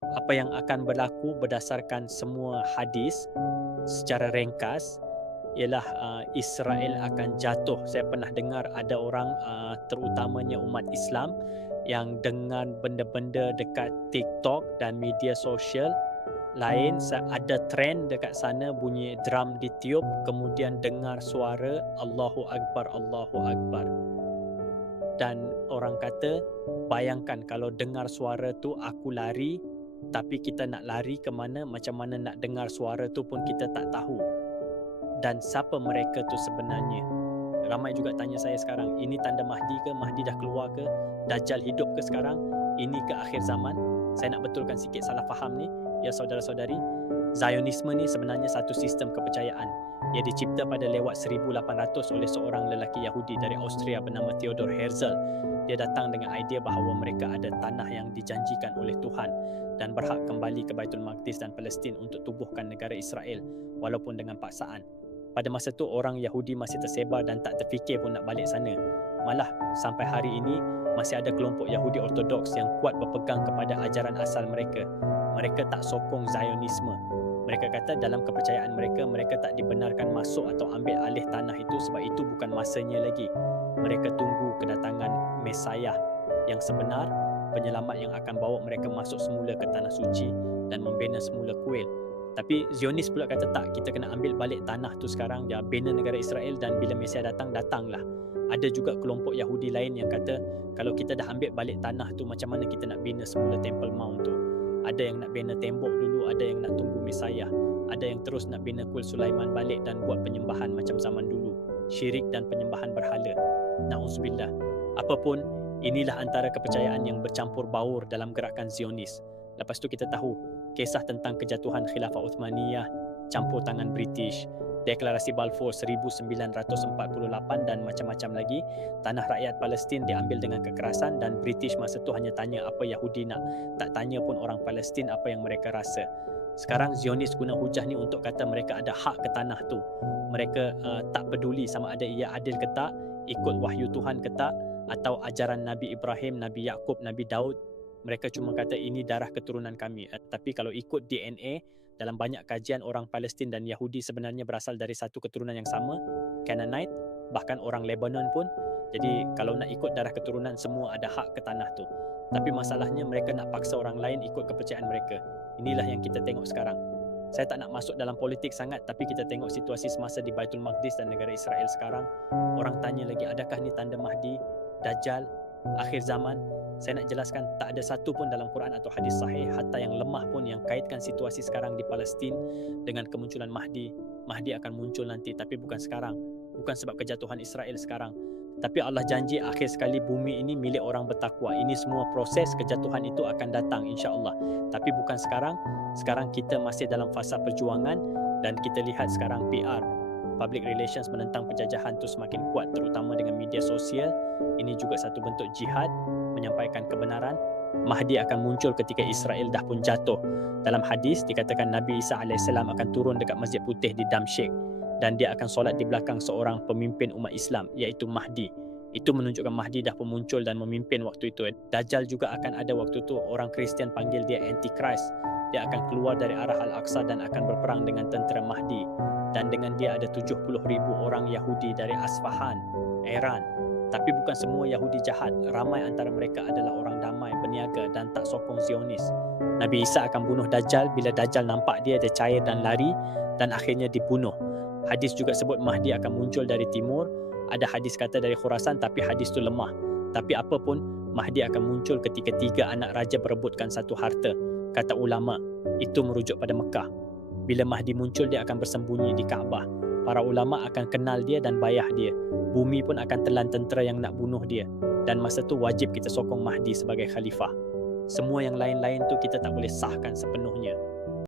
Apa yang akan berlaku berdasarkan semua hadis secara ringkas ialah Israel akan jatuh. Saya pernah dengar ada orang terutamanya umat Islam yang dengan benda-benda dekat TikTok dan media sosial lain, ada trend dekat sana bunyi drum ditiup, kemudian dengar suara Allahu Akbar, Allahu Akbar. Dan orang kata, bayangkan kalau dengar suara tu aku lari, tapi kita nak lari ke mana, macam mana nak dengar suara tu pun kita tak tahu. Dan siapa mereka tu sebenarnya? Ramai juga tanya saya sekarang, ini tanda Mahdi ke? Mahdi dah keluar ke? Dajjal hidup ke sekarang? Ini ke akhir zaman? Saya nak betulkan sikit salah faham ni, ya saudara-saudari. Zionisme ni sebenarnya satu sistem kepercayaan. Ia dicipta pada lewat 1800 oleh seorang lelaki Yahudi dari Austria bernama Theodor Herzl. Dia datang dengan idea bahawa mereka ada tanah yang dijanjikan oleh Tuhan dan berhak kembali ke Baitul Maqdis dan Palestin untuk tubuhkan negara Israel walaupun dengan paksaan. Pada masa tu orang Yahudi masih tersebar dan tak terfikir pun nak balik sana. Malah sampai hari ini masih ada kelompok Yahudi Ortodoks yang kuat berpegang kepada ajaran asal mereka. Mereka tak sokong Zionisme. Mereka kata dalam kepercayaan mereka, mereka tak dibenarkan masuk atau ambil alih tanah itu sebab itu bukan masanya lagi. Mereka tunggu kedatangan Mesayah yang sebenar, penyelamat yang akan bawa mereka masuk semula ke tanah suci dan membina semula kuil. Tapi Zionis pula kata tak, kita kena ambil balik tanah tu sekarang, dia bina negara Israel dan bila Mesiah datang, datanglah. Ada juga kelompok Yahudi lain yang kata kalau kita dah ambil balik tanah tu, macam mana kita nak bina semula Temple Mount tu? Ada yang nak bina tembok dulu, ada yang nak tunggu Mesiah, ada yang terus nak bina kuil Sulaiman balik dan buat penyembahan macam zaman dulu, syirik dan penyembahan berhala. Na'udzubillah. Apapun, inilah antara kepercayaan yang bercampur baur dalam gerakan Zionis. Lepas tu kita tahu kisah tentang kejatuhan Khilafah Uthmaniyah, campur tangan British, Deklarasi Balfour 1948 dan macam-macam lagi. Tanah rakyat Palestin diambil dengan kekerasan dan British masa tu hanya tanya apa Yahudi nak. Tak tanya pun orang Palestin apa yang mereka rasa. Sekarang Zionis guna hujah ni untuk kata mereka ada hak ke tanah tu. Mereka tak peduli sama ada ia adil ke tak, ikut wahyu Tuhan ke tak, atau ajaran Nabi Ibrahim, Nabi Yaqub, Nabi Daud. Mereka cuma kata ini darah keturunan kami. Tapi kalau ikut DNA, dalam banyak kajian orang Palestin dan Yahudi sebenarnya berasal dari satu keturunan yang sama, Canaanite, bahkan orang Lebanon pun. Jadi kalau nak ikut darah keturunan, semua ada hak ke tanah tu. Tapi masalahnya mereka nak paksa orang lain ikut kepercayaan mereka. Inilah yang kita tengok sekarang. Saya tak nak masuk dalam politik sangat, tapi kita tengok situasi semasa di Baitul Maqdis dan negara Israel sekarang. Orang tanya lagi, adakah ni tanda Mahdi, Dajjal, akhir zaman? Saya nak jelaskan, tak ada satu pun dalam Quran atau hadis sahih, hatta yang lemah pun, yang kaitkan situasi sekarang di Palestin dengan kemunculan Mahdi. Mahdi akan muncul nanti, tapi bukan sekarang. Bukan sebab kejatuhan Israel sekarang. Tapi Allah janji akhir sekali bumi ini milik orang bertakwa. Ini semua proses kejatuhan itu akan datang insya-Allah. Tapi bukan sekarang. Sekarang kita masih dalam fasa perjuangan dan kita lihat sekarang PR, public relations menentang penjajahan tu semakin kuat, terutama dengan media sosial. Ini juga satu bentuk jihad menyampaikan kebenaran. Mahdi akan muncul ketika Israel dah pun jatuh. Dalam hadis dikatakan Nabi Isa AS akan turun dekat Masjid Putih di Damsyik dan dia akan solat di belakang seorang pemimpin umat Islam, iaitu Mahdi. Itu menunjukkan Mahdi dah pun muncul dan memimpin waktu itu. Dajjal juga akan ada waktu itu. Orang Kristian panggil dia Antichrist. Dia akan keluar dari arah Al-Aqsa dan akan berperang dengan tentera Mahdi. Dan dengan dia ada 70,000 orang Yahudi dari Asfahan, Iran. Tapi bukan semua Yahudi jahat. Ramai antara mereka adalah orang damai, berniaga dan tak sokong Zionis. Nabi Isa akan bunuh Dajjal. Bila Dajjal nampak dia cair dan lari dan akhirnya dibunuh. Hadis juga sebut Mahdi akan muncul dari timur. Ada hadis kata dari Khurasan, tapi hadis tu lemah. Tapi apapun, Mahdi akan muncul ketika 3 anak raja berebutkan satu harta. Kata ulama, itu merujuk pada Mekah. Bila Mahdi muncul, dia akan bersembunyi di Kaabah. Para ulama akan kenal dia dan bayah dia. Bumi pun akan telan tentera yang nak bunuh dia. Dan masa tu wajib kita sokong Mahdi sebagai khalifah. Semua yang lain-lain tu kita tak boleh sahkan sepenuhnya.